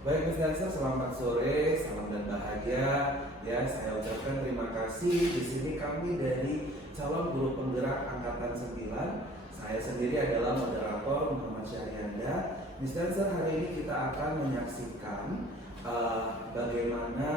Baik Miss Dansa, selamat sore, salam dan bahagia. Ya, saya ucapkan terima kasih. Di sini kami dari calon guru penggerak angkatan 9. Saya sendiri adalah moderator Muhammad Syahrianda. Miss Dansa, hari ini kita akan menyaksikan bagaimana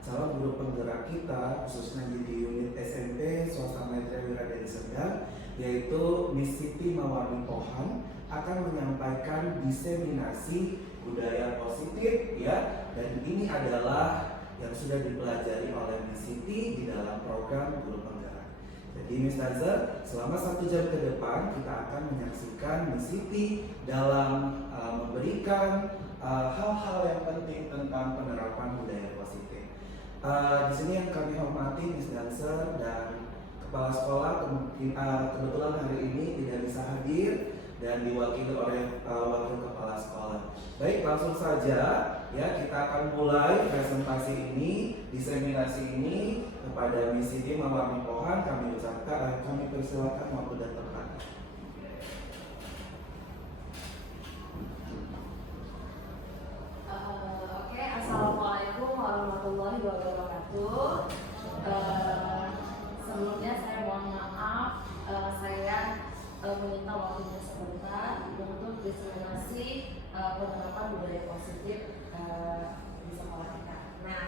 calon guru penggerak kita, khususnya di unit SMP Swasta Maitri Wira Deli Serdang, yaitu Miss Siti Mawarni Pohan, akan menyampaikan diseminasi budaya positif, ya, dan ini adalah yang sudah dipelajari oleh Miss Siti di dalam program guru penggerak. Jadi Miss Taza, selama 1 jam ke depan kita akan menyaksikan Miss Siti dalam memberikan hal-hal yang penting tentang penerapan budaya positif. Di sini yang kami hormati Miss Dancer dan kepala sekolah, kebetulan hari ini tidak bisa hadir dan diwakili oleh wakil kepala sekolah. Baik, langsung saja ya, kita akan mulai presentasi ini, diseminasi ini kepada Miss Siti Mawarni Pohan. Kami persilakan waktu dan tempat. Oke, Assalamualaikum warahmatullahi wabarakatuh. Sebelumnya saya mohon maaf, saya meminta waktunya sebentar untuk diseminasi penerapan budaya positif di sekolah kita. Nah,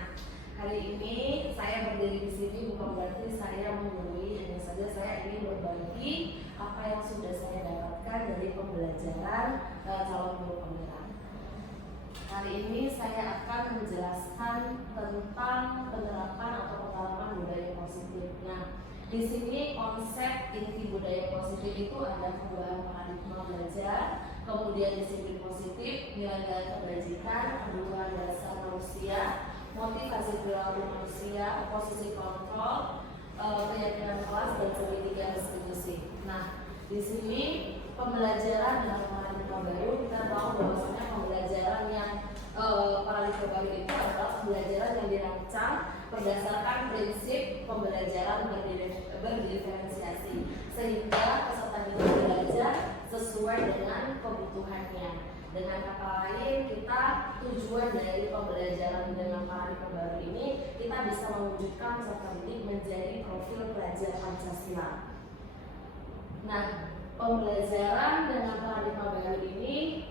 hari ini saya berdiri di sini bukan berarti saya menggurui, hanya saja saya ingin berbagi apa yang sudah saya dapatkan dari pembelajaran calon guru penggerak. Hari ini saya akan menjelaskan tentang penerapan atau pengalaman budaya positif. Nah, di sini konsep inti budaya positif itu ada perubahan paradigma belajar, kemudian disiplin positif, nilai-nilai kebajikan, kebutuhan dasar manusia, motivasi perilaku manusia, posisi kontrol, keyakinan kelas, dan segitiga distribusi. Nah, di sini pembelajaran dalam paradigma baru, kita tahu bahwasanya pembelajaran yang paradigma baru itu adalah pembelajaran yang dirancang berdasarkan prinsip pembelajaran berdiferensiasi, sehingga peserta didik belajar sesuai dengan kebutuhannya. Dengan kata lain, kita tujuan dari pembelajaran dengan paradigma baru ini, kita bisa mewujudkan peserta didik menjadi profil pelajar Pancasila. Nah, pembelajaran dengan paradigma baru ini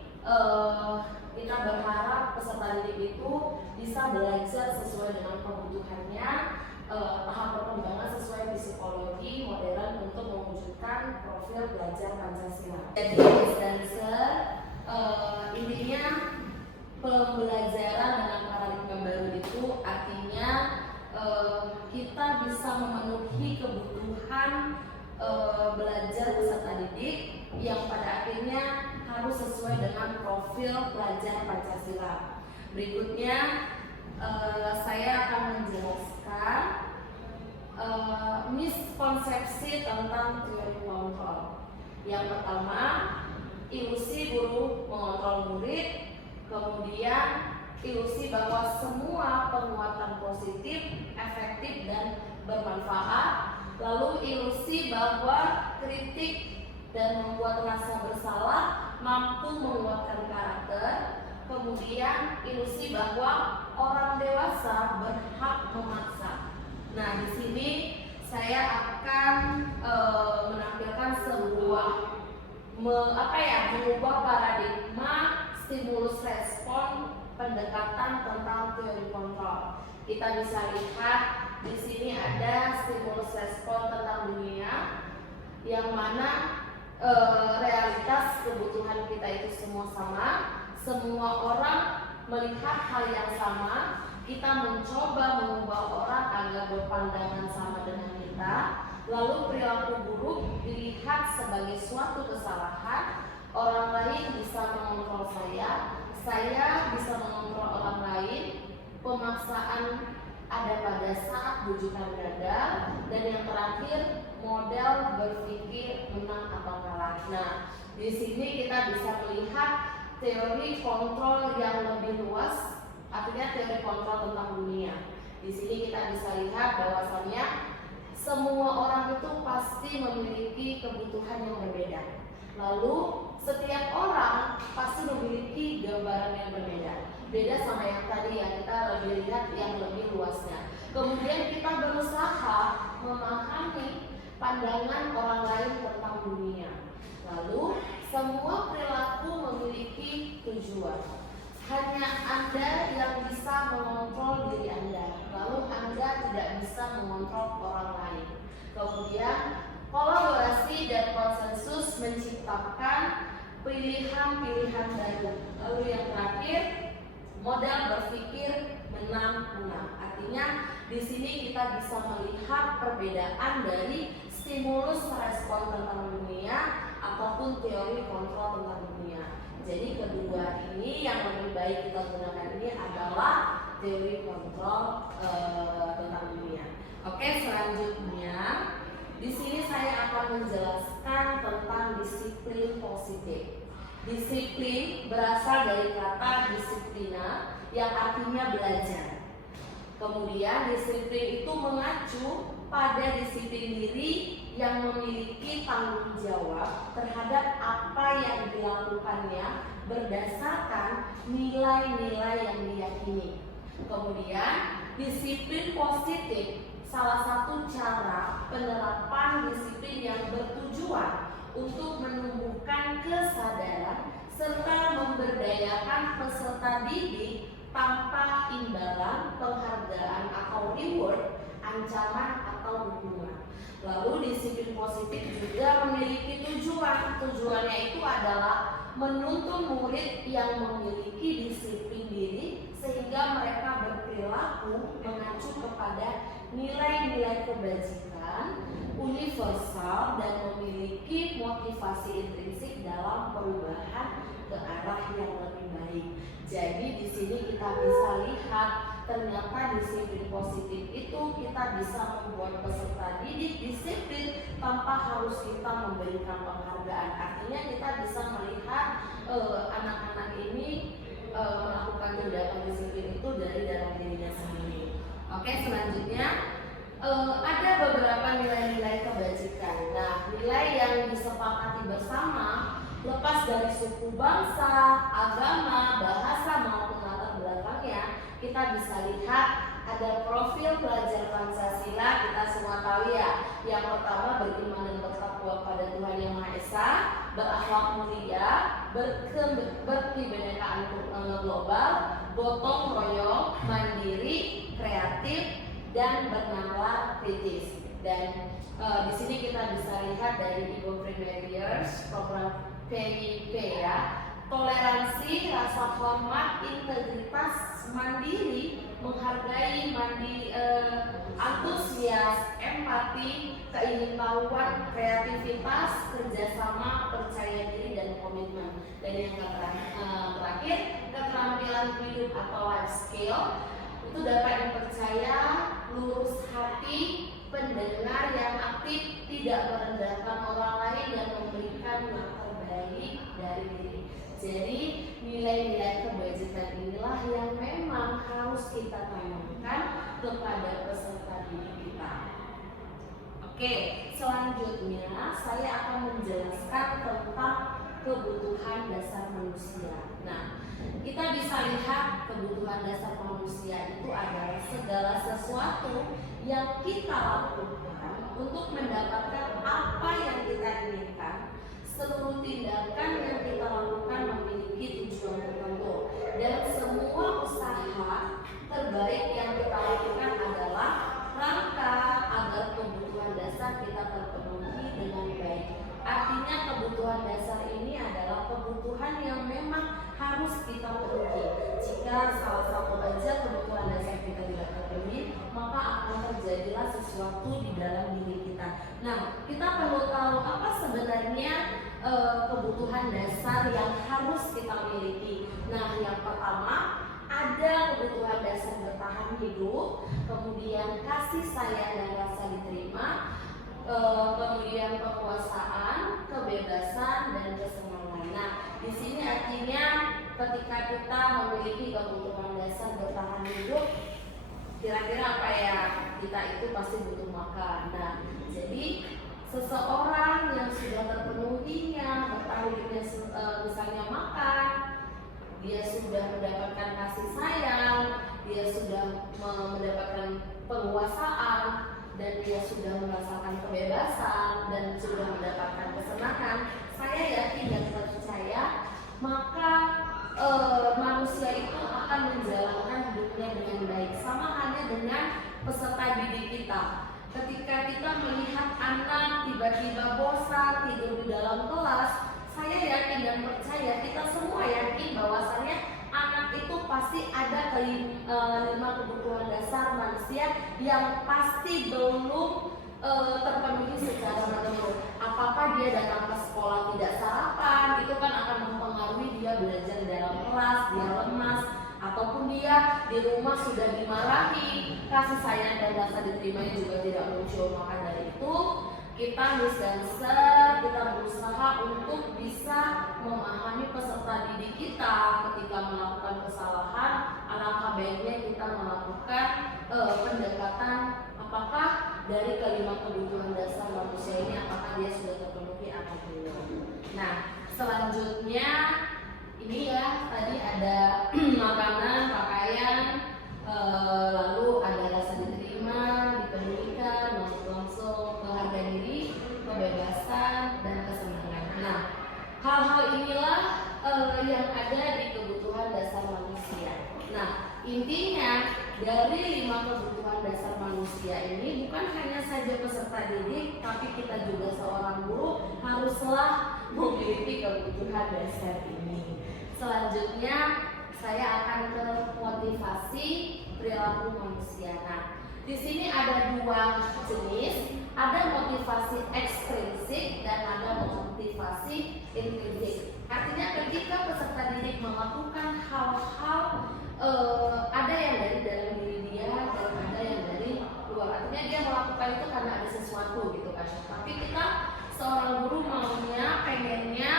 kita berharap peserta didik itu bisa belajar sesuai dengan kebutuhannya, tahap perkembangan sesuai psikologi modern untuk mewujudkan profil belajar Pancasila. Jadi Miss Dancer, intinya pembelajaran dengan paradigma baru itu artinya kita bisa memenuhi kebutuhan belajar peserta didik yang pada akhirnya harus sesuai dengan profil pelajar Pancasila. Berikutnya saya akan menjelaskan miskonsepsi tentang teori kontrol. Yang pertama, ilusi guru mengontrol murid, kemudian ilusi bahwa semua penguatan positif, efektif, dan bermanfaat, lalu ilusi bahwa kritik dan membuat rasa bersalah mampu menguatkan karakter, kemudian ilusi bahwa orang dewasa berhak memaksa. Nah, di sini saya akan menampilkan sebuah mengubah paradigma stimulus respon pendekatan tentang teori kontrol. Kita bisa lihat di sini ada stimulus respon tentang dunia, yang mana realitas kebutuhan kita itu semua sama, semua orang melihat hal yang sama. Kita mencoba mengubah orang agar berpandangan sama dengan kita, lalu perilaku buruk dilihat sebagai suatu kesalahan. Orang lain bisa mengontrol saya bisa mengontrol orang lain. Pemaksaan ada pada saat bujukan gagal, dan yang terakhir model berpikir menang atau kalah. Nah, di sini kita bisa melihat teori kontrol yang lebih luas, artinya teori kontrol tentang dunia. Di sini kita bisa lihat bahwasannya semua orang itu pasti memiliki kebutuhan yang berbeda. Lalu setiap orang pasti memiliki gambaran yang berbeda. Beda sama yang tadi ya, kita lebih lihat yang lebih luasnya. Kemudian kita berusaha memahami pandangan orang lain tentang dunia. Lalu semua perilaku memiliki tujuan. Hanya Anda yang bisa mengontrol diri Anda. Lalu Anda tidak bisa mengontrol orang lain. Kemudian kolaborasi dan konsensus menciptakan pilihan-pilihan baru. Lalu yang terakhir, modal berpikir menang-menang. Artinya di sini kita bisa melihat perbedaan dari stimulus respon tentang dunia ataupun teori kontrol tentang dunia. Jadi kedua ini yang lebih baik kita gunakan ini adalah teori kontrol tentang dunia. Oke, selanjutnya di sini saya akan menjelaskan tentang disiplin positif. Disiplin berasal dari kata disiplina yang artinya belajar. Kemudian disiplin itu mengacu pada disiplin diri yang memiliki tanggung jawab terhadap apa yang dilakukannya berdasarkan nilai-nilai yang diyakini. Kemudian disiplin positif salah satu cara penerapan disiplin yang bertujuan untuk menumbuhkan kesadaran serta memberdayakan peserta didik tanpa imbalan, penghargaan atau reward, ancaman atau hukuman. Lalu disiplin positif juga memiliki tujuan. Tujuannya itu adalah menuntun murid yang memiliki disiplin diri sehingga mereka berperilaku mengacu kepada nilai-nilai kebajikan universal dan memiliki motivasi intrinsik dalam perubahan ke arah yang lebih baik. Jadi di sini kita bisa lihat ternyata disiplin positif itu kita bisa membuat peserta didik disiplin tanpa harus kita memberikan penghargaan. Artinya kita bisa melihat anak-anak ini melakukan tindakan disiplin itu dari dalam dirinya sendiri. Oke, selanjutnya ada beberapa nilai-nilai kebajikan. Nah, nilai yang disepakati bersama lepas dari suku bangsa, agama, bahasa maupun latar belakangnya, kita bisa lihat ada profil pelajar Pancasila. Kita semua tahu ya, yang pertama beriman dan bertakwa pada Tuhan Yang Maha Esa, berakhlak mulia, berkebinekaan global, gotong royong, mandiri, kreatif, dan bernalar kritis. Dan di sini kita bisa lihat dari Ibu Primary Years program PIP ya, toleransi, rasa hormat, integritas, mandiri, menghargai, antusias, empati, keingintahuan, kreativitas, kerjasama, percaya diri, dan komitmen. Dan yang terakhir, keterampilan hidup atau life skill itu dapat dipercaya, lurus hati, pendengar yang aktif, tidak merendahkan orang lain, dan memberikan yang terbaik dari diri. Jadi nilai-nilai kebajikan inilah yang memang harus kita tanamkan kepada peserta didik kita. Oke, selanjutnya saya akan menjelaskan tentang kebutuhan dasar manusia. Nah, kita bisa lihat kebutuhan dasar manusia itu adalah segala sesuatu yang kita lakukan untuk mendapatkan apa yang kita inginkan. Seluruh tindakan yang kita lakukan memiliki tujuan tertentu, dan semua usaha terbaik yang kita lakukan adalah rangka agar kebutuhan dasar kita terpenuhi dengan baik. Artinya kebutuhan dasar ini adalah kebutuhan yang memang harus kita penuhi. Jika salah satu aja kebutuhan dasar kita tidak terpenuhi, maka akan terjadilah sesuatu di dalam diri kita. Nah, kita perlu tahu apa sebenarnya kebutuhan dasar yang harus kita miliki. Nah, yang pertama ada kebutuhan dasar bertahan hidup, kemudian kasih sayang dan rasa diterima, kemudian kekuasaan, kebebasan, dan kesenangan. Nah, di sini artinya ketika kita memiliki kebutuhan dasar bertahan hidup, kira-kira apa ya? Kita itu pasti butuh makan. Nah, jadi seseorang yang sudah terpenuhinya bertahan hidupnya misalnya makan, dia sudah mendapatkan kasih sayang, dia sudah mendapatkan penguasaan, dan dia sudah merasakan kebebasan dan sudah mendapatkan kesenangan, saya yakin dan percaya maka manusia itu akan menjalankan hidupnya dengan baik. Sama halnya dengan peserta didik kita. Ketika kita melihat anak tiba-tiba bosan tidur di dalam kelas, saya yakin dan percaya, kita semua yakin bahwasannya anak itu pasti ada 5 kebutuhan dasar manusia yang pasti belum terpenuhi secara menyeluruh. Apakah dia datang ke sekolah tidak sarapan, itu kan akan mempengaruhi dia belajar dalam kelas, dia lemas, ataupun dia di rumah sudah dimarahi, kasih sayang dan rasa diterimanya juga tidak muncul. Maka dari itu kita kita berusaha untuk bisa memahami peserta didik kita ketika melakukan kesalahan. Alangkah baiknya kita melakukan pendekatan apakah dari kelima kebutuhan dasar manusia ini apakah dia sudah terpenuhi atau belum. Nah, selanjutnya ini ya tadi ada makanan, pakaian, lalu ada rasa diterima, dipedulikan, masuk langsung ke harga diri, kebebasan, dan kesenangan. Nah, hal-hal inilah yang ada di kebutuhan dasar manusia. Nah, intinya dari 5 kebutuhan dasar manusia ini bukan hanya saja peserta didik, tapi kita juga seorang guru haruslah memiliki kebutuhan dasar ini. Selanjutnya saya akan ke motivasi perilaku manusia. Nah, di sini ada 2 jenis, ada motivasi ekstrinsik dan ada motivasi intrinsik. Artinya ketika peserta didik melakukan hal-hal ada yang dari dalam diri dia dan ada yang dari luar. Artinya dia melakukan itu karena ada sesuatu gitu kan. Tapi kita seorang guru maunya, pengennya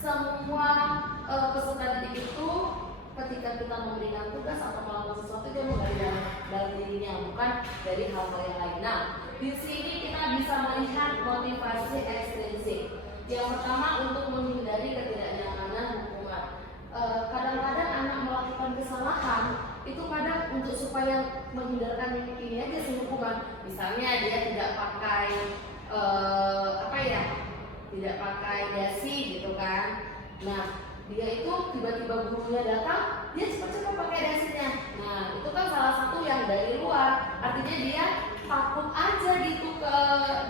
semua peserta didik itu ketika kita memberikan tugas atau melakukan sesuatu dia mau dari dalam dirinya, bukan dari hal-hal yang lain. Nah, di sini kita bisa melihat motivasi ekstrinsik. Yang pertama untuk menghindari ketidaknyamanan hukuman. Kadang-kadang anak melakukan kesalahan itu kadang untuk supaya menghindarkan ini aja sih hukuman. Misalnya dia tidak pakai tidak pakai dasi gitu kan. Nah, dia itu tiba-tiba gurunya datang, dia cepat-cepat pakai dasinya. Nah, itu kan salah satu yang dari luar. Artinya dia takut aja gitu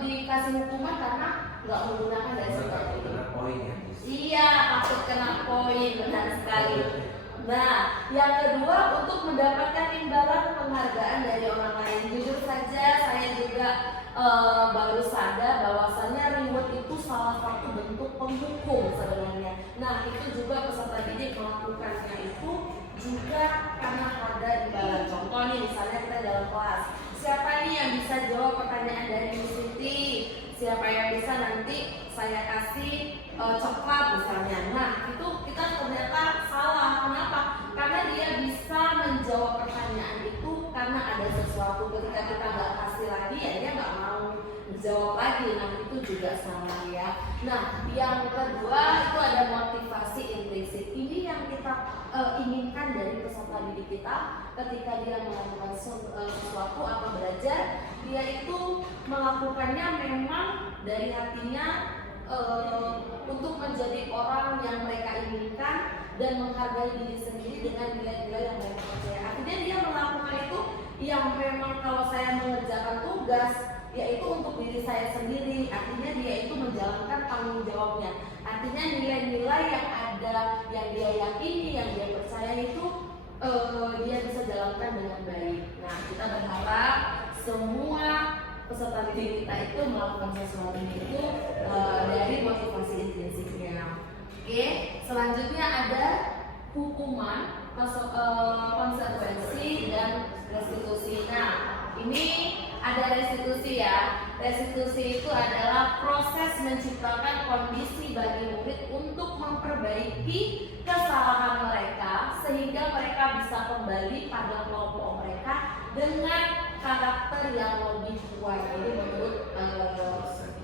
dikasih hukuman karena nggak menggunakan dasi. Takut kena poin ya. Iya, takut kena poin, benar sekali. Nah, yang kedua untuk mendapatkan imbalan penghargaan dari orang lain. Jujur saja saya juga baru sadar bahwasannya reward itu salah satu bentuk penghukum sebenarnya. Nah, itu juga peserta didik melakukannya itu juga karena ada imbalan. Contoh nih, misalnya kita dalam kelas, siapa nih yang bisa jawab pertanyaan dari Bu Siti? Siapa yang bisa nanti saya kasih coklat misalnya. Nah, itu kita ternyata salah. Kenapa? Karena dia bisa menjawab pertanyaan itu karena ada sesuatu. Ketika kita nggak kasih lagi, ya dia nggak mau menjawab lagi. Nah, itu juga salah ya. Nah, yang kedua itu ada motivasi intrinsik. Ini yang kita inginkan dari peserta didik kita ketika dia melakukan sesuatu atau belajar, dia itu melakukannya memang dari hatinya untuk menjadi orang yang mereka inginkan dan menghargai diri sendiri dengan nilai-nilai yang mereka percaya. Artinya dia melakukan itu yang memang kalau saya mengerjakan tugas yaitu untuk diri saya sendiri. Artinya dia itu menjalankan tanggung jawabnya. Artinya nilai-nilai yang ada, yang dia yakini, yang dia percaya itu dia bisa jalankan dengan baik. Nah, kita berharap semua peserta didik kita itu melakukan sesuatu itu dari motivasi intrinsiknya. Oke, selanjutnya ada hukuman, konsekuensi dan restitusi. Nah, ini ada restitusi ya. Restitusi itu adalah proses menciptakan kondisi bagi murid untuk memperbaiki kesalahan mereka sehingga mereka bisa kembali pada kelompok mereka dengan karakter yang lebih kuat. Ini menurut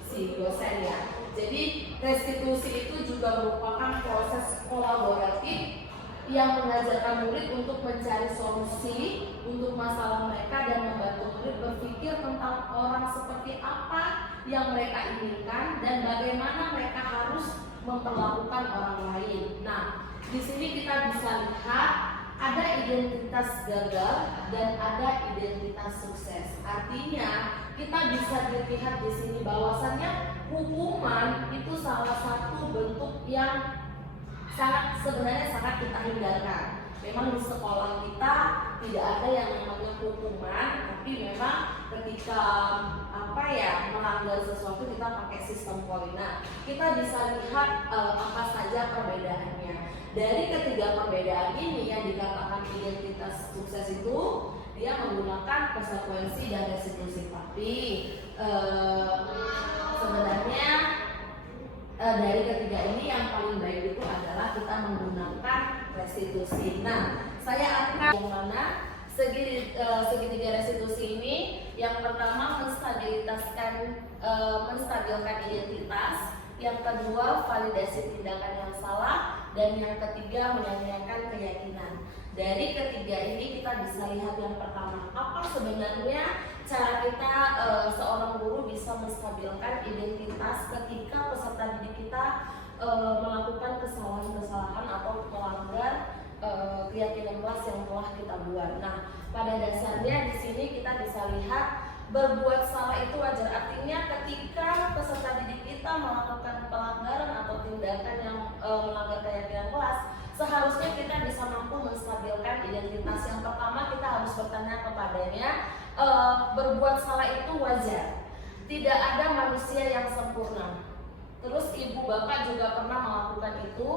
si dosen ya. Jadi restitusi itu juga merupakan proses kolaboratif yang mengajarkan murid untuk mencari solusi untuk masalah mereka dan membantu murid berpikir tentang orang seperti apa yang mereka inginkan dan bagaimana mereka harus memperlakukan orang lain. Nah, di sini kita bisa lihat ada identitas gagal dan ada identitas sukses. Artinya kita bisa dilihat di sini bahwasannya hukuman itu salah satu bentuk yang sebenarnya sangat kita hindarkan. Memang di sekolah kita tidak ada yang namanya hukuman, tapi memang ketika melanggar sesuatu kita pakai sistem poin. Nah, kita bisa lihat apa saja perbedaannya. Dari ketiga perbedaan ini yang dikatakan identitas sukses itu dia menggunakan konsekuensi dan restitusi. Tapi sebenarnya dari ketiga ini yang paling baik itu adalah kita menggunakan restitusi. Nah, saya akan yang mana segitiga restitusi ini. Yang pertama menstabilkan identitas, yang kedua validasi tindakan yang salah, dan yang ketiga menyanyiakan keyakinan. Dari ketiga ini kita bisa lihat yang pertama, apa sebenarnya cara kita seorang guru bisa menstabilkan identitas ketika peserta didik kita melakukan kesalahan-kesalahan atau melanggar keyakinan kelas yang telah kita buat. Nah, pada dasarnya di sini kita bisa lihat berbuat salah itu wajar. Artinya ketika peserta didik kita melakukan pelanggaran atau tindakan yang melanggar keyakinan kelas, seharusnya kita bisa mampu menstabilkan identitas. Yang pertama kita harus bertanya kepadanya, berbuat salah itu wajar. Tidak ada manusia yang sempurna. Terus ibu bapak juga pernah melakukan itu.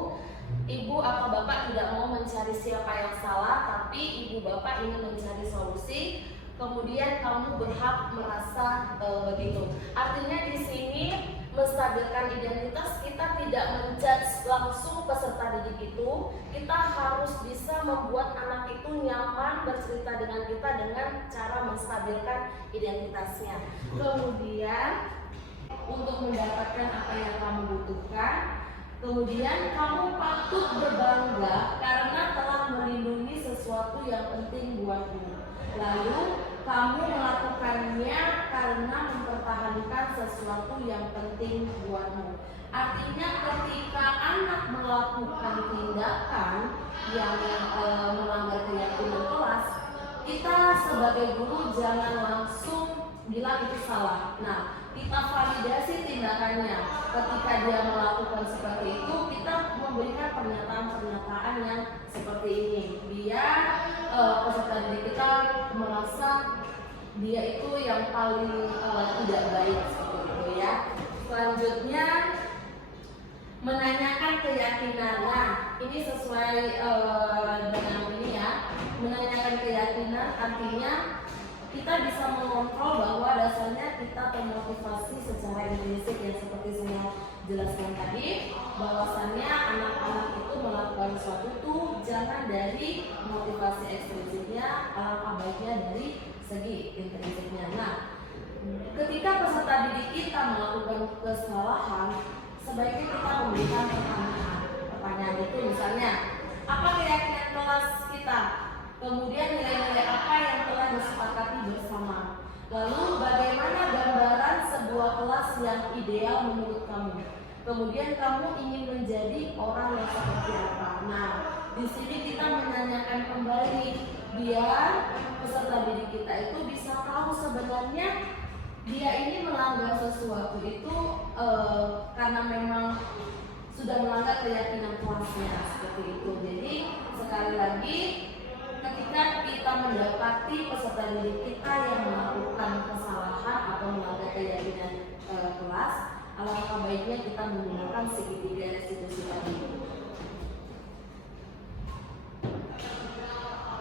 Ibu atau bapak tidak mau mencari siapa yang salah, tapi ibu bapak ingin mencari solusi. Kemudian kamu berhak merasa begitu. Artinya di sini menstabilkan identitas, kita tidak menjudge langsung peserta didik itu. Kita harus bisa membuat anak itu nyaman bercerita dengan kita dengan cara menstabilkan identitasnya. Kemudian untuk mendapatkan apa yang kamu butuhkan, kemudian kamu patut berbangga karena telah melindungi sesuatu yang penting buatmu. Lalu kamu melakukannya karena mempertahankan sesuatu yang penting buatmu. Artinya ketika anak melakukan tindakan yang melanggar keyakinan kelas, kita sebagai guru jangan langsung bilang itu salah. Nah, kita validasi tindakannya. Ketika dia melakukan seperti itu, kita memberikan pernyataan-pernyataan yang seperti ini. Biar peserta didik kita merasa dia itu yang paling tidak baik seperti itu ya. Selanjutnya menanyakan keyakinan. Nah, ini sesuai dengan ini ya. Menanyakan keyakinan artinya kita bisa mengontrol bahwa dasarnya kita termotivasi secara intrinsik yang seperti saya jelaskan tadi, bahwasannya anak-anak itu melakukan sesuatu itu jangan dari motivasi ekstrinsiknya, alangkah baiknya dari segi intrinsiknya. Nah, ketika peserta didik kita melakukan kesalahan, sebaiknya kita memberikan pertanyaan. Pertanyaan itu misalnya, apa keyakinan kelas kita? Kemudian nilai-nilai apa yang telah disepakati bersama. Lalu bagaimana gambaran sebuah kelas yang ideal menurut kamu? Kemudian kamu ingin menjadi orang yang seperti apa? Nah, di sini kita menanyakan kembali biar peserta didik kita itu bisa tahu sebenarnya dia ini melanggar sesuatu itu karena memang sudah melanggar keyakinan kelasnya seperti itu. Jadi sekali lagi, ketika kita mendapati peserta didik kita yang melakukan kesalahan atau melanggar keyakinan kelas, alangkah baiknya kita menggunakan segitiga restitusi tadi.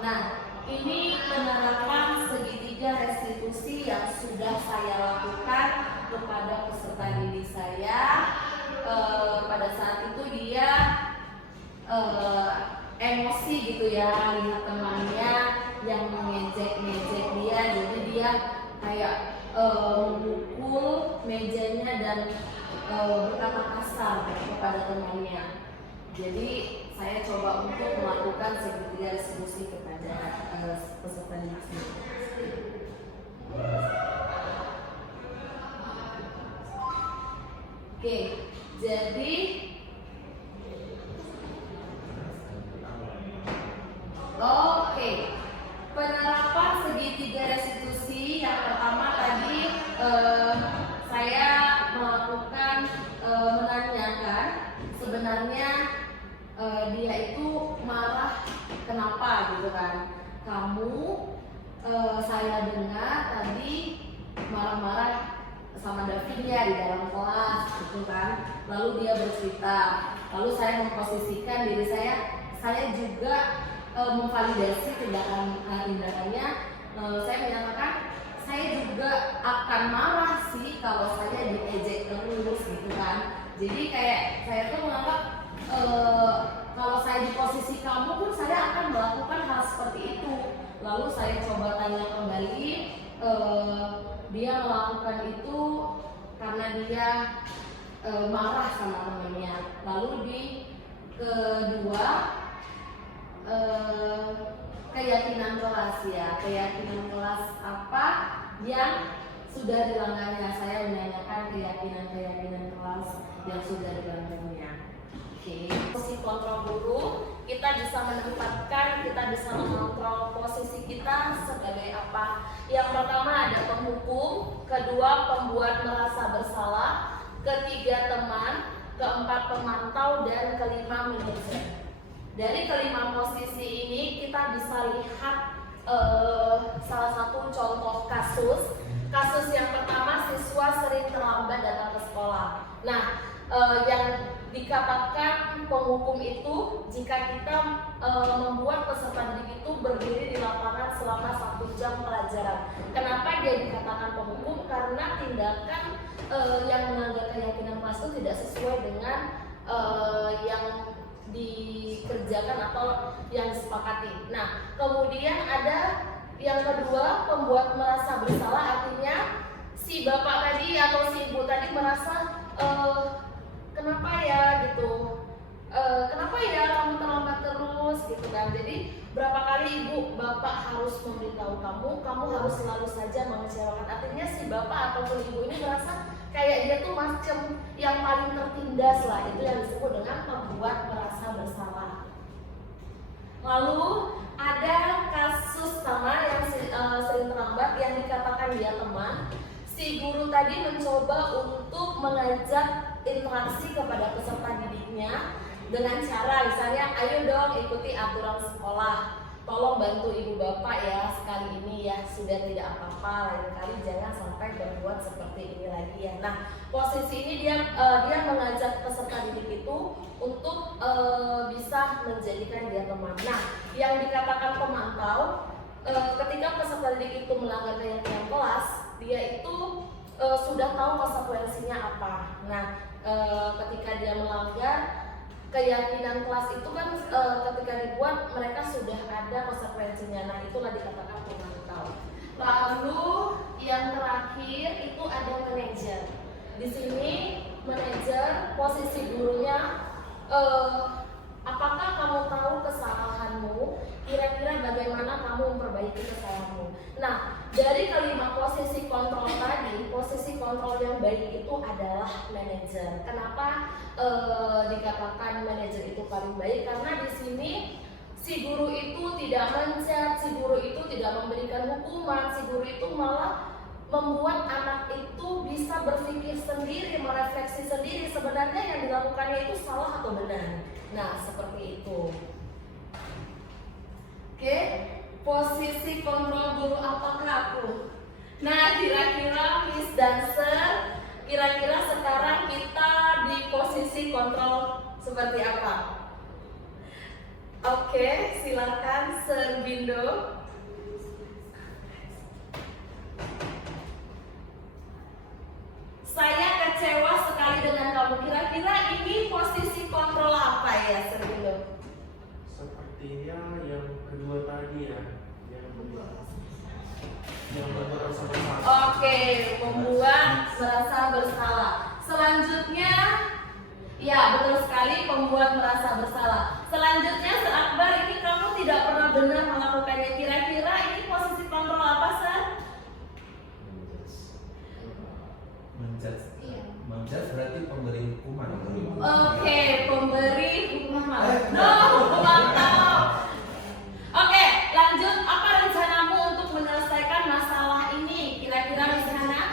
Nah, ini menerapkan segitiga restitusi yang sudah saya lakukan kepada peserta didik saya. Pada saat itu dia emosi gitu ya, lihat temannya yang mengejek-ngejek dia, jadi dia kayak memukul mejanya dan berkata kasar kepada temannya. Jadi saya coba untuk melakukan segitiga restitusi kepada peserta didik sendiri. Oke, jadi penerapan segitiga restitusi yang pertama tadi saya melakukan menanyakan sebenarnya dia itu marah kenapa gitu kan. Kamu saya dengar tadi marah-marah sama Davinnya di dalam kelas gitu kan. Lalu dia bercerita, lalu saya memposisikan diri saya juga memvalidasi tindakannya. Saya menyatakan saya juga akan marah sih kalau saya diejek terus gitu kan. Jadi kayak saya tuh menganggap kalau saya di posisi kamu pun saya akan melakukan hal seperti itu. Lalu saya coba tanya kembali, dia melakukan itu karena dia marah sama temannya. Lalu di kedua, keyakinan kelas ya, keyakinan kelas apa yang sudah dilanggarnya. Saya menanyakan keyakinan kelas yang sudah dilanggarnya. Posisi kontrol guru, kita bisa menempatkan, kita bisa mengontrol posisi kita sebagai apa. Yang pertama ada penghukum, kedua pembuat merasa bersalah, ketiga teman, keempat pemantau, dan kelima manajer. Dari kelima posisi ini kita bisa lihat salah satu contoh kasus. Kasus yang pertama, siswa sering terlambat datang ke sekolah. Nah, yang dikatakan penghukum itu jika kita membuat peserta didik itu berdiri di lapangan selama 1 jam pelajaran. Kenapa dia dikatakan penghukum? Karena tindakan yang melanggar keyakinan kelas itu tidak sesuai dengan yang dikerjakan atau yang disepakati. Nah, kemudian ada yang kedua, pembuat merasa bersalah, artinya si bapak tadi atau si ibu tadi merasa kenapa ya gitu, kenapa ya kamu terlambat terus gitu kan. Jadi berapa kali ibu bapak harus memberitahu kamu harus selalu saja mengecewakan. Artinya si bapak ataupun ibu ini merasa kayak dia tuh macam yang paling tertindas lah. Itu yang disebut dengan pembuat merasa bersalah. Lalu ada kasus sama yang sering terlambat yang dikatakan dia teman. Si guru tadi mencoba untuk mengajak interaksi kepada peserta didiknya dengan cara misalnya, ayo dong ikuti aturan sekolah, tolong bantu ibu bapak ya sekali ini ya, sudah tidak apa-apa, lain kali jangan sampai berbuat seperti ini lagi ya. Nah, posisi ini dia mengajak peserta didik itu untuk bisa menjadikan dia teman. Nah, yang dikatakan pemantau, ketika peserta didik itu melanggar keyakinan kelas, dia itu sudah tahu konsekuensinya apa. Nah, ketika dia melanggar keyakinan kelas itu kan ketika dibuat mereka sudah ada konsekuensinya. Nah, itulah dikatakan pemantau. Lalu yang terakhir itu ada manajer. Di sini manajer posisi gurunya, apakah kamu tahu kesalahanmu? Kira-kira bagaimana kamu memperbaiki kesalahanmu? Nah, dari kelima posisi kontrol tadi, posisi kontrol yang baik itu adalah manajer. Kenapa dikatakan manajer itu paling baik? Karena di sini si guru itu tidak mencat, si guru itu tidak memberikan hukuman, si guru itu malah membuat anak itu bisa berpikir sendiri, merefleksi sendiri sebenarnya yang dilakukannya itu salah atau benar. Nah, seperti itu. Oke, posisi kontrol guru apakah aku? Nah, kira-kira Miss dan Sir, kira-kira sekarang kita di posisi kontrol seperti apa? Oke, silakan Sir Bindo. Saya kecewa sekali dengan kamu. Kira-kira ini posisi kontrol apa ya, Sir Bindo? Sepertinya yang kedua tadi ya, yang merasa bersalah. Oke, membuat merasa bersalah. Selanjutnya, ya betul sekali, pembuat merasa bersalah. Selanjutnya, Akbar, ini kamu tidak pernah benar melakukannya. Kira-kira ini posisi kontrol apa, Sir? Menjudge berarti pemberi hukuman. Oke, pemberi hukuman. No, hukuman tahu. Oke, lanjut. Apa rencanamu untuk menyelesaikan masalah ini? Kira-kira Miss Hana?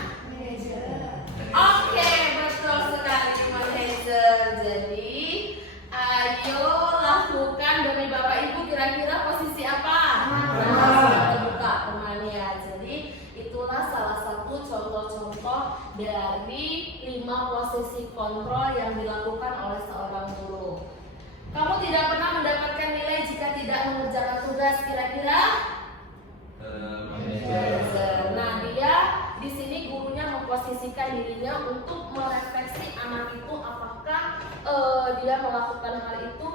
Oke, betul sekali, manajer. Jadi, ayo lakukan demi Bapak Ibu. Kira-kira posisi apa? Terbuka, teman ya. Jadi, itulah salah satu contoh-contoh dari 5 posisi kontrol yang dilakukan oleh seorang guru. Kamu tidak pernah mendapatkan nilai jika tidak mengerjakan tugas. Kira-kira? Nah, dia di sini gurunya memposisikan dirinya untuk merefleksi anak itu apakah dia melakukan hal itu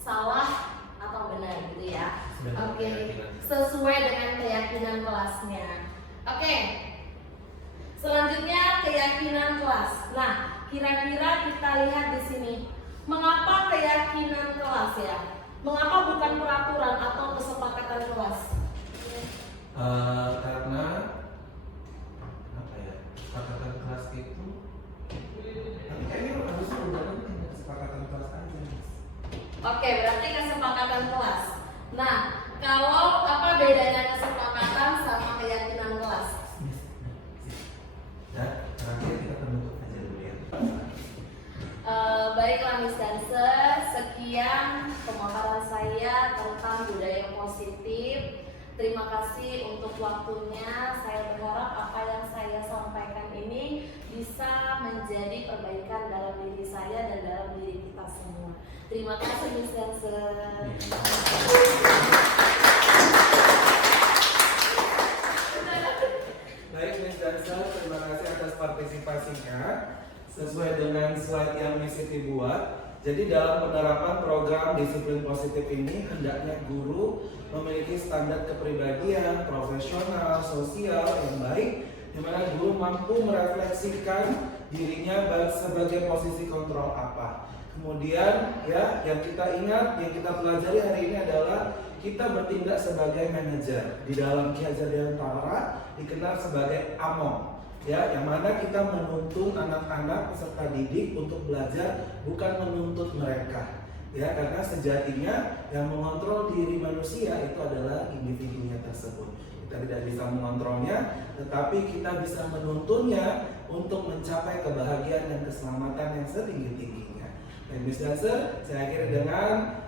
salah atau benar gitu ya. Oke, sesuai dengan keyakinan kelasnya. Oke. Selanjutnya keyakinan kelas. Nah, kira-kira kita lihat di sini. Mengapa keyakinan kelas ya? Mengapa bukan peraturan atau kesepakatan kelas? Karena apa ya? Kesepakatan kelas itu tapi kayaknya harusnya udah kesepakatan kelas aja. Oke, berarti kesepakatan kelas. Nah, kalau apa bedanya kesepakatan sama keyakinan kelas? Dan terakhir kita penutup aja dulu ya. Baiklah Miss Dancer, sekian pemaparan saya tentang budaya positif. Terima kasih untuk waktunya. Saya berharap apa yang saya sampaikan ini bisa menjadi perbaikan dalam diri saya dan dalam diri kita semua. Terima kasih Miss Dancer. Baik Miss Dancer, terima kasih atas partisipasinya. Sesuai dengan slide yang Miss Siti buat, jadi dalam penerapan program disiplin positif ini hendaknya guru memiliki standar kepribadian, profesional, sosial yang baik, di mana guru mampu merefleksikan dirinya sebagai posisi kontrol apa. Kemudian ya, yang kita ingat, yang kita pelajari hari ini adalah kita bertindak sebagai manajer. Di dalam Ki Hajar Dewantara dikenal sebagai AMOM. Ya, yang mana kita menuntun anak-anak peserta didik untuk belajar, bukan menuntut mereka. Ya, karena sejatinya yang mengontrol diri manusia itu adalah individunya tersebut. Kita tidak bisa mengontrolnya, tetapi kita bisa menuntunnya untuk mencapai kebahagiaan dan keselamatan yang setinggi-tingginya. Dan Miss Dancer, saya akhiri dengan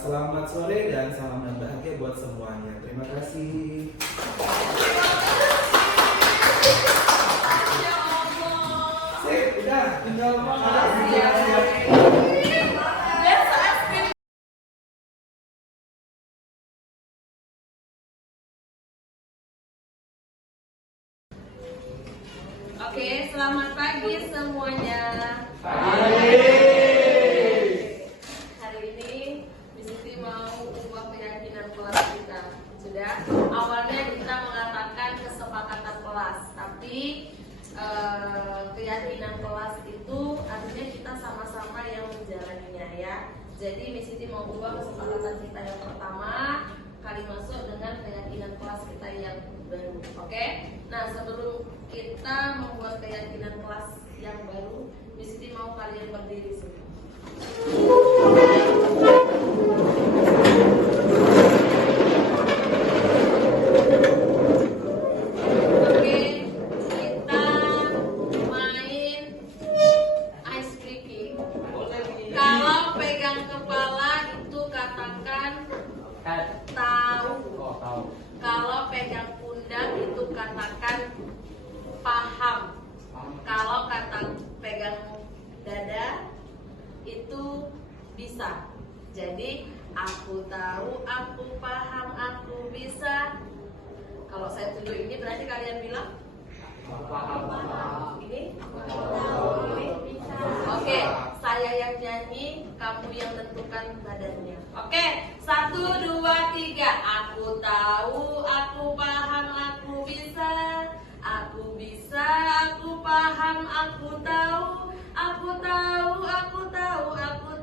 selamat sore dan salam dan bahagia buat semuanya. Terima kasih. Udah, tinggal Oke, selamat pagi semuanya. Hari ini Miss Siti mau ubah keyakinan kelas kita. Sudah, awalnya kita mengatakan kesepakatan kelas, tapi keyakinan kelas itu artinya kita sama-sama yang menjalaninya ya. Jadi Miss Siti mau ubah kesepakatan kita yang pertama kali masuk dengan keyakinan kelas kita yang baru. Oke? Nah, sebelum kita membuat keyakinan kelas yang baru, Miss Siti mau kalian berdiri semua. Kalau pegang pundak itu katakan paham. Kalau kata pegang dada itu bisa. Jadi aku tahu, aku paham, aku bisa. Kalau saya tunjuk ini berarti kalian bilang paham. Ini? Ini? Oke, saya yang nyanyi, kamu yang tentukan badannya. Oke, 1, 2, 3. Aku tahu, aku paham, aku bisa. Aku bisa, aku paham, aku tahu. Aku tahu, aku tahu, aku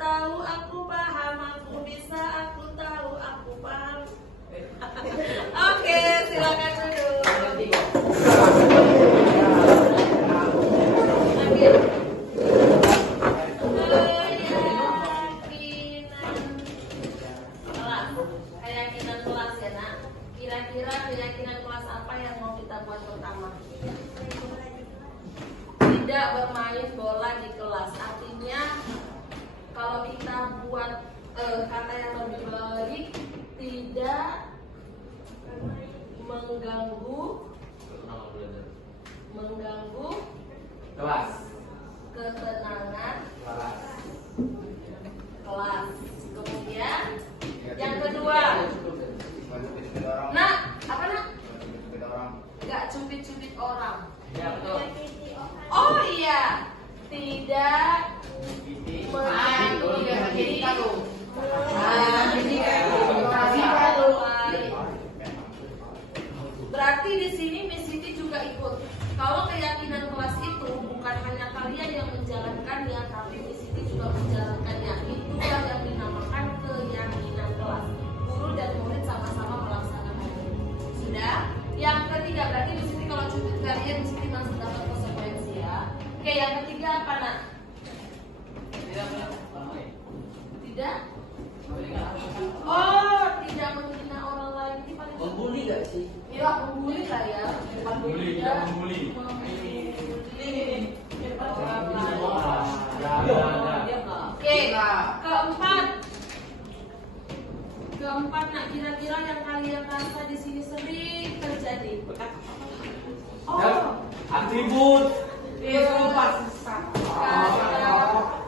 kita buat pertama. Tidak bermain bola di kelas. Artinya kalau kita buat kata yang lebih baik, tidak mengganggu kelas ketenangan kelas. kelas. Kemudian yang kedua, nak apa nak? Gak cubit-cubit orang. Ya betul. Oh iya, tidak berarti di sini Miss Siti juga ikut. Kalau keyakinan kelas itu bukan hanya kalian yang menjalankannya, tapi Miss Siti juga menjalankannya. Itulah yang dinamakan keyakinan kelas. Guru dan murid sama-sama melaksanakannya. Sudah? Yang ketiga, berarti Miss Siti kalau cubit kalian Miss Siti masih dapat konsekuensi ya. Oke, yang ketiga apa nak? Tidak? Oh, tidak menghina orang lain. Ini paling Membuli gak sih? ya, membuli lah ya. Membuli, tidak membuli. Oke, keempat nak, kira-kira yang kalian rasa di sini sering terjadi. Oh, Atribut. kata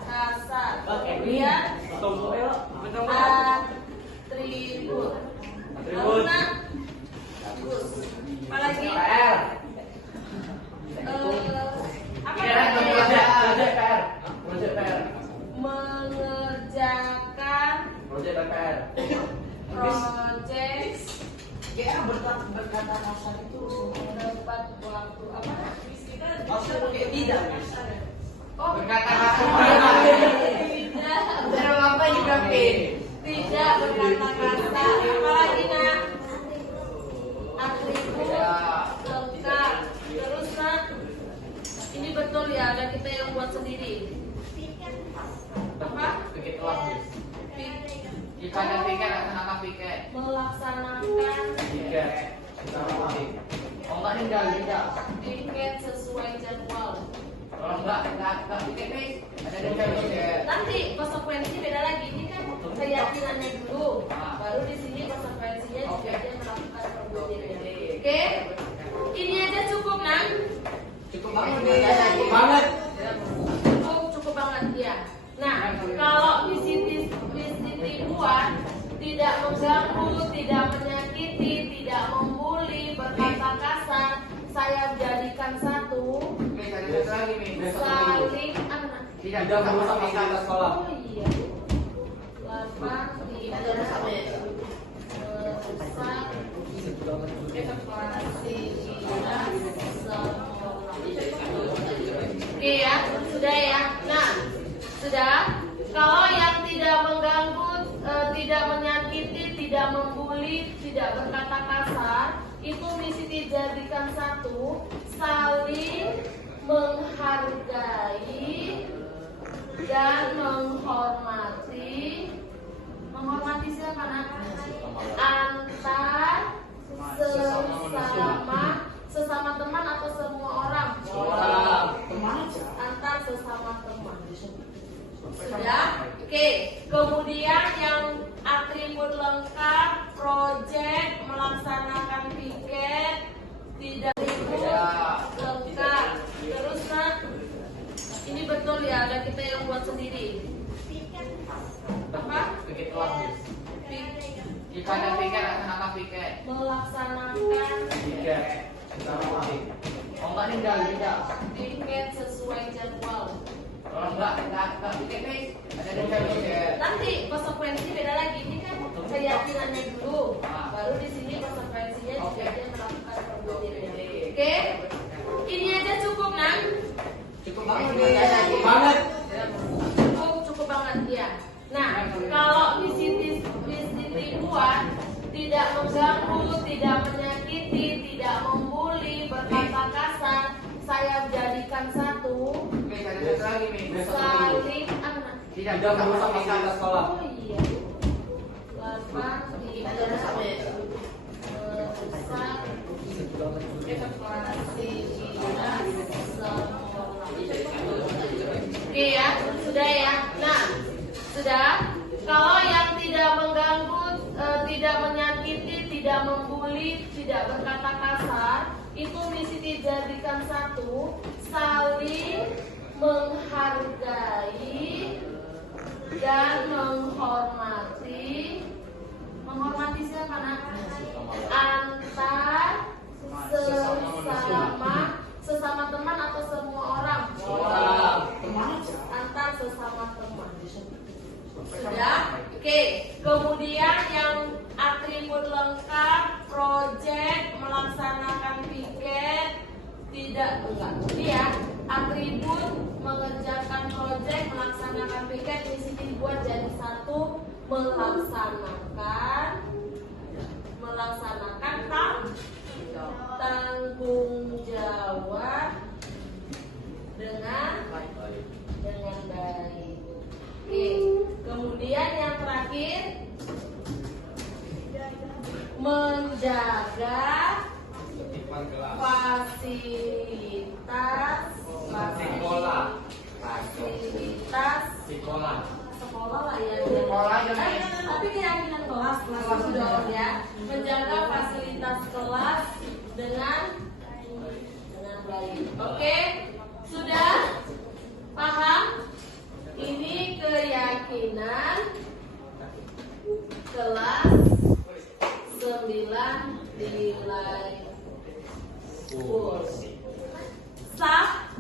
kasar. Kemudian atribut. Lalu nak, bagus. Apalagi? Apa namanya? Proyek PR. Mengerjakan Proyek PR. project Ya berkata kasar itu tepat waktu apa? maksudnya kayak tidak. Oh, Berkata tidak. Dalam apa juga Tidak berkata kasar. Apalagi nak? Atribut lengkap. Terus nak? Ini betul ya, ada kita yang buat sendiri. Apa? Pikir kelas. Kita ada pikir akan pikir. Melaksanakan Pikir. Oh enggak tinggal tidak. tiket sesuai jadwal. Kalau enggak pikir nih. Ada pikir. Nanti konsekuensi beda lagi. Ini kan keyakinannya dulu, baru di sini konsekuensinya jika dia melakukan perbuatan. Oke, ini aja cukup nak? Cukup banget. Cukup banget ya. Nah, kalau Miss Siti buat tidak mengganggu, tidak menyakiti, tidak membuli, berkata kasar, saya jadikan satu saling anak. Tidak merusak fasilitas sekolah. Oh iya. 8 tidak merusak fasilitas sekolah. Oke ya, sudah ya. Nah, sudah. Kalau yang tidak mengganggu, tidak menyakiti, tidak membuli, tidak berkata kasar, itu misi dijadikan satu, saling menghargai dan menghormati. Menghormati siapa nak? Antar sesama teman atau semua orang? Antar sesama teman. Sudah? Oke. Kemudian yang atribut lengkap, project, melaksanakan piket, tidak lengkap. Terus nak, ini betul ya, ada kita yang buat sendiri. Apa? Pikir kelas. Kita ada pikir akan pikir. Melaksanakan Pikir. Oh enggak tinggal tidak. piket sesuai jadwal. Kalau enggak pikir nih. Ada pikir. Nanti konsekuensi beda lagi. Ini kan keyakinannya dulu, baru di sini konsekuensinya jika dia melakukan perbuatan. Oke, ini aja cukup nak? Cukup banget. Cukup banget ya. Nah, kalau Miss Siti buat tidak mengganggu, tidak menyakiti, tidak membuli, berkata kasar, saya jadikan satu, saling anak. Tidak merusak fasilitas sekolah. Oh iya. 8 tidak merusak Oke ya, sudah ya. Nah, sudah. Kalau yang tidak mengganggu, tidak menyakiti, tidak membuli, tidak berkata kasar, itu mesti dijadikan satu, saling menghargai dan menghormati. Menghormati siapa nak? Antar sesama teman atau semua orang? Antar sesama teman. Sudah? Oke. Kemudian yang atribut lengkap, project, melaksanakan piket, tidak enggak. Ini ya, atribut mengerjakan project, melaksanakan piket di sini dibuat jadi satu, melaksanakan tanggung jawab dengan baik. Oke. Kemudian yang terakhir, menjaga fasilitas sekolah lah ya. Tapi keyakinan kelas sudah ya. Menjaga fasilitas kelas dengan baik. Oke, sudah paham? Ini keyakinan kelas 9 nilai kurs. Sah?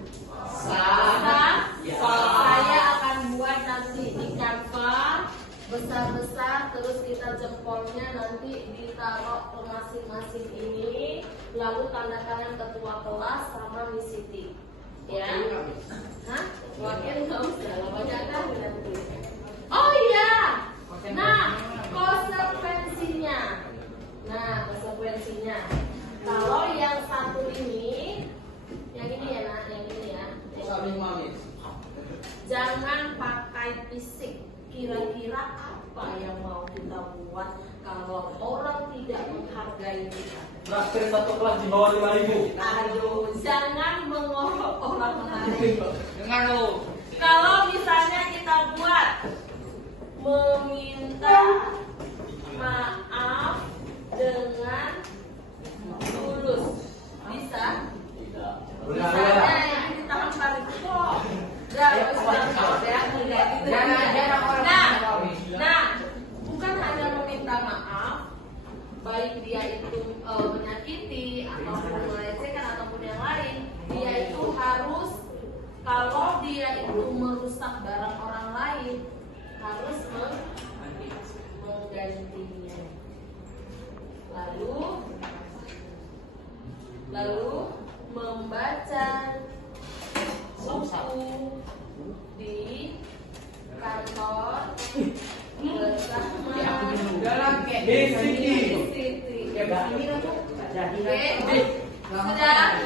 Saya akan buat nanti di kanva besar-besar, terus kita jempolnya nanti ditaruh ke masing-masing ini, lalu tanda tangan ketua kelas sama Miss Siti. Ya? Hah? Wakil nggak usah, banyak kan? Oh iya. Nah, konsekuensinya. Kalau yang satu ini, yang ini ya, nak, yang ini ya. Jangan pakai fisik. Kira-kira apa yang mau kita buat kalau orang tidak menghargai kita? Traktir satu kelas di bawah 5.000. Aduh, jangan mengorok orang lain. Dengar lo. Kalau misalnya kita buat meminta maaf dengan tulus, bisa? Misalnya yang ditampar itu kok. Nah, bukan hanya meminta maaf, baik dia itu menyakiti ataupun melecehkan ataupun yang lain, dia itu harus, kalau dia itu merusak barang orang lain, harus menggantinya. Lalu membaca buku di kantor bersama Siti. Oke, sudah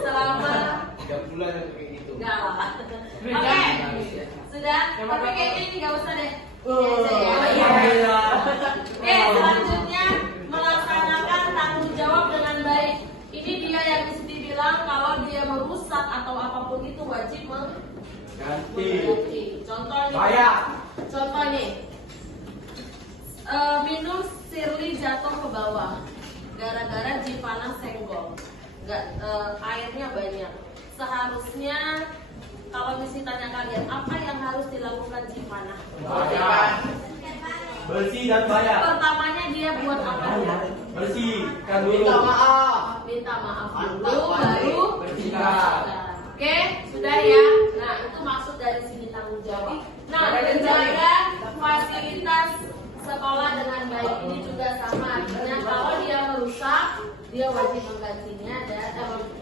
selama 3 bulan kayak gitu. Oke, sudah. Tapi kayaknya ini nggak usah deh. Oke, selanjutnya melaksanakan tanggung jawab dengan baik. Ini dia yang Siti bilang kalau dia merusak atau apapun itu wajib mengganti. Contoh nih, minum Shirley jatuh ke bawah gara-gara Jipana senggol, airnya banyak. Seharusnya kalau mesti tanya kalian, apa yang harus dilakukan Jipana? Bersih dan bayar. Pertamanya dia buat apa ya? Bersihkan dulu. Minta maaf dulu, baru bersihkan. Oke, sudah ya. Nah, itu maksud dari sini tanggung jawab. Nah, menjaga fasilitas sekolah dengan baik ini juga sama. Artinya kalau dia merusak, dia wajib menggantinya dan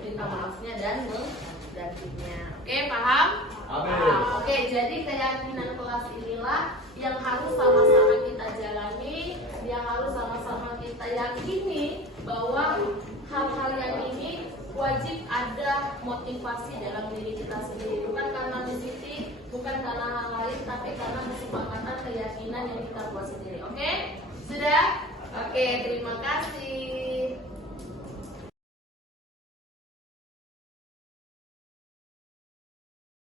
minta maafnya dan menggantinya. Oke, paham? Amin. Oke, jadi keyakinan kelas inilah yang harus sama-sama kita jalani, yang harus sama-sama kita yakini bahwa hal-hal yang ini wajib ada motivasi dalam diri kita sendiri, bukan karena disiti, bukan karena hal lain, tapi karena kesepakatan keyakinan yang kita buat sendiri. Oke, sudah?